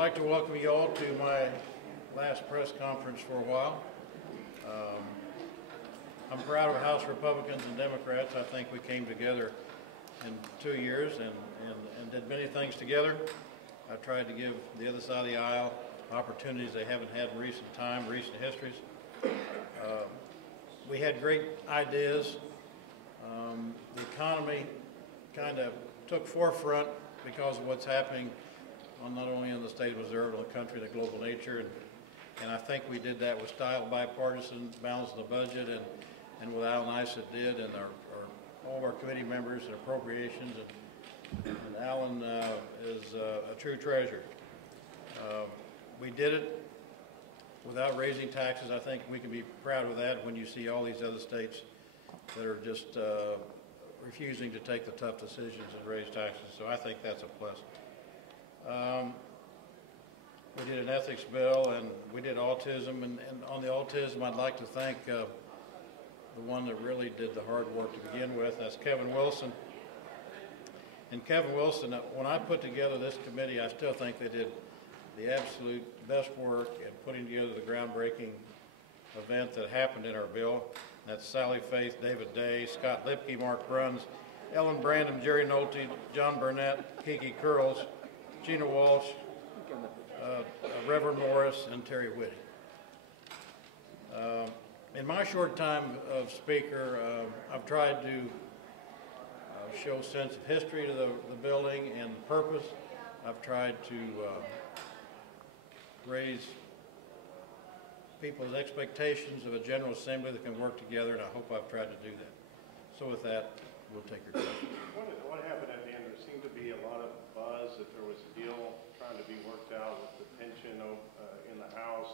like to welcome you all to my last press conference for a while. I'm proud of House Republicans and Democrats. I think we came together in 2 years and did many things together. I tried to give the other side of the aisle opportunities they haven't had in recent histories. We had great ideas. The economy kind of took forefront because of what's happening not only in the state of Missouri, but in the country, the global nature. And I think we did that with style, bipartisan, balancing the budget, and what Al Nisett did, and all of our committee members and appropriations. And Alan is a true treasure. We did it without raising taxes. I think we can be proud of that when you see all these other states that are just refusing to take the tough decisions and raise taxes. So I think that's a plus. We did an ethics bill, and we did autism. And on the autism, I'd like to thank the one that really did the hard work to begin with. That's Kevin Wilson. And Kevin Wilson, when I put together this committee, I still think they did the absolute best work in putting together the groundbreaking event that happened in our bill. That's Sally Faith, David Day, Scott Lipke, Mark Bruns, Ellen Brandon, Jerry Nolte, John Burnett, Kiki Curls, Gina Walsh, Reverend Morris, and Terry Whitty. In my short time of speaker, I've tried to show a sense of history to the building and purpose. I've tried to raise people's expectations of a General Assembly that can work together, and I hope I've tried to do that. So with that, we'll take your questions. What happened at the end? There seemed to be a lot of buzz that there was a deal trying to be worked out with the pension in the House,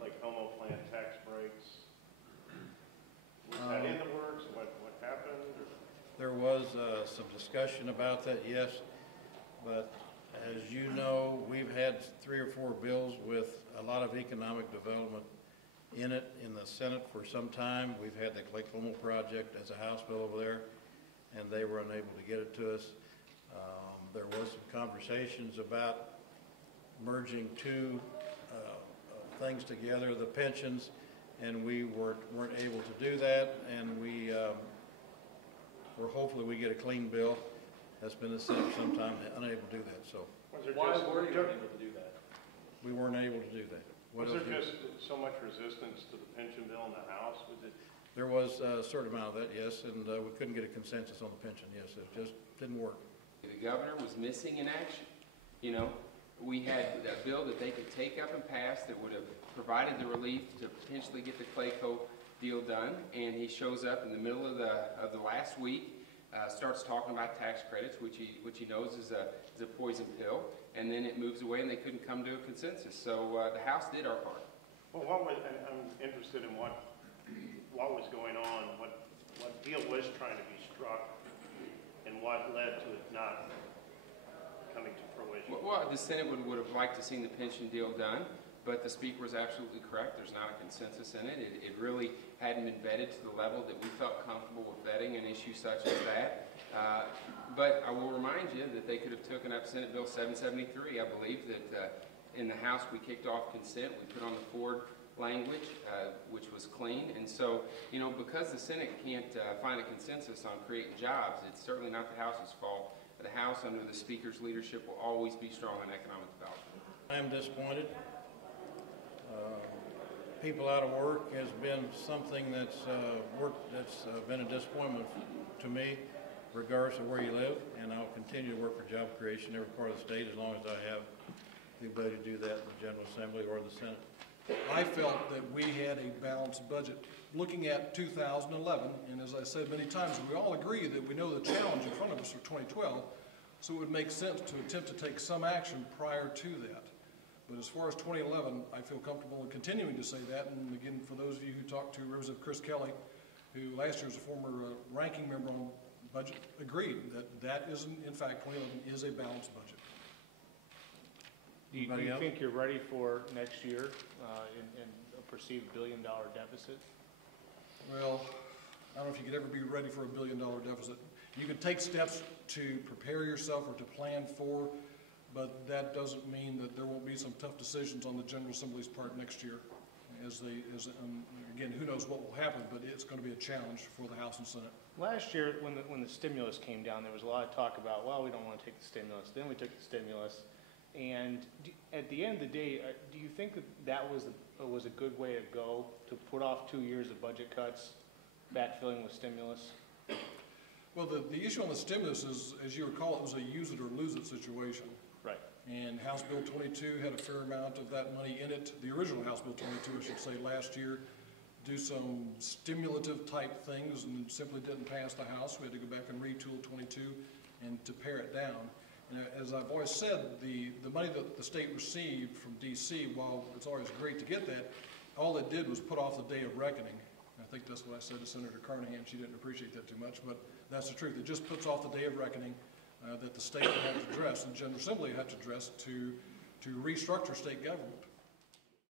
like homo plan tax breaks. Was that in the works? What happened? There was some discussion about that, yes, but as you know, we've had 3 or 4 bills with a lot of economic development in it in the Senate for some time. We've had the Lake Como project as a House bill over there, and they were unable to get it to us. There was some conversations about merging 2 things together, the pensions, and we weren't able to do that, and hopefully we get a clean bill. That's been in the Senate for some time, unable to do that. So why were you unable to do that? We weren't able to do that. Was there just so much resistance to the pension bill in the House? Was it? There was a certain amount of that, yes, and we couldn't get a consensus on the pension. Yes, it just didn't work. The governor was missing in action. You know, we had a bill that they could take up and pass that would have provided the relief to potentially get the Clayco deal done, and he shows up in the middle of the last week, starts talking about tax credits, which he knows is a poison pill, and then it moves away, and they couldn't come to a consensus. So the House did our part. Well, I'm interested in what was going on, what deal was trying to be struck, and what led to it not coming to fruition. Well, the Senate would have liked to see the pension deal done, but the Speaker was absolutely correct. There's not a consensus in it. It really hadn't been vetted to the level that we felt comfortable with vetting an issue such as that. But I will remind you that they could have taken up Senate Bill 773. I believe that in the House we kicked off consent. We put on the Ford language, which was clean. And so, you know, because the Senate can't find a consensus on creating jobs, it's certainly not the House's fault. The House, under the Speaker's leadership, will always be strong on economic development. I am disappointed. People out of work has been something that's been a disappointment to me, regardless of where you live, and I'll continue to work for job creation in every part of the state as long as I have the ability to do that in the General Assembly or the Senate. I felt that we had a balanced budget. Looking at 2011, and as I said many times, we all agree that we know the challenge in front of us for 2012, so it would make sense to attempt to take some action prior to that. But as far as 2011, I feel comfortable in continuing to say that. And again, for those of you who talked to Representative Chris Kelly, who last year was a former ranking member on budget, agreed that is, in fact, 2011 is a balanced budget. Do you think you're ready for next year in a perceived $1 billion deficit? Well, I don't know if you could ever be ready for a $1 billion deficit. You could take steps to prepare yourself or to plan for but that doesn't mean that there won't be some tough decisions on the General Assembly's part next year. Again, who knows what will happen, but it's going to be a challenge for the House and Senate. Last year, when the stimulus came down, there was a lot of talk about, well, we don't want to take the stimulus. Then we took the stimulus. And at the end of the day, do you think that was a good way to go, to put off 2 years of budget cuts, backfilling with stimulus? Well, the issue on the stimulus is, as you recall, it was a use it or lose it situation. Right. And House Bill 22 had a fair amount of that money in it. The original House Bill 22, I should say, last year, do some stimulative type things and simply didn't pass the House. We had to go back and retool 22 and to pare it down. And as I've always said, the money that the state received from D.C., while it's always great to get that, all it did was put off the day of reckoning. I think that's what I said to Senator Carnahan. She didn't appreciate that too much, but that's the truth. It just puts off the day of reckoning that the state had to address, and the General Assembly had to address to restructure state government.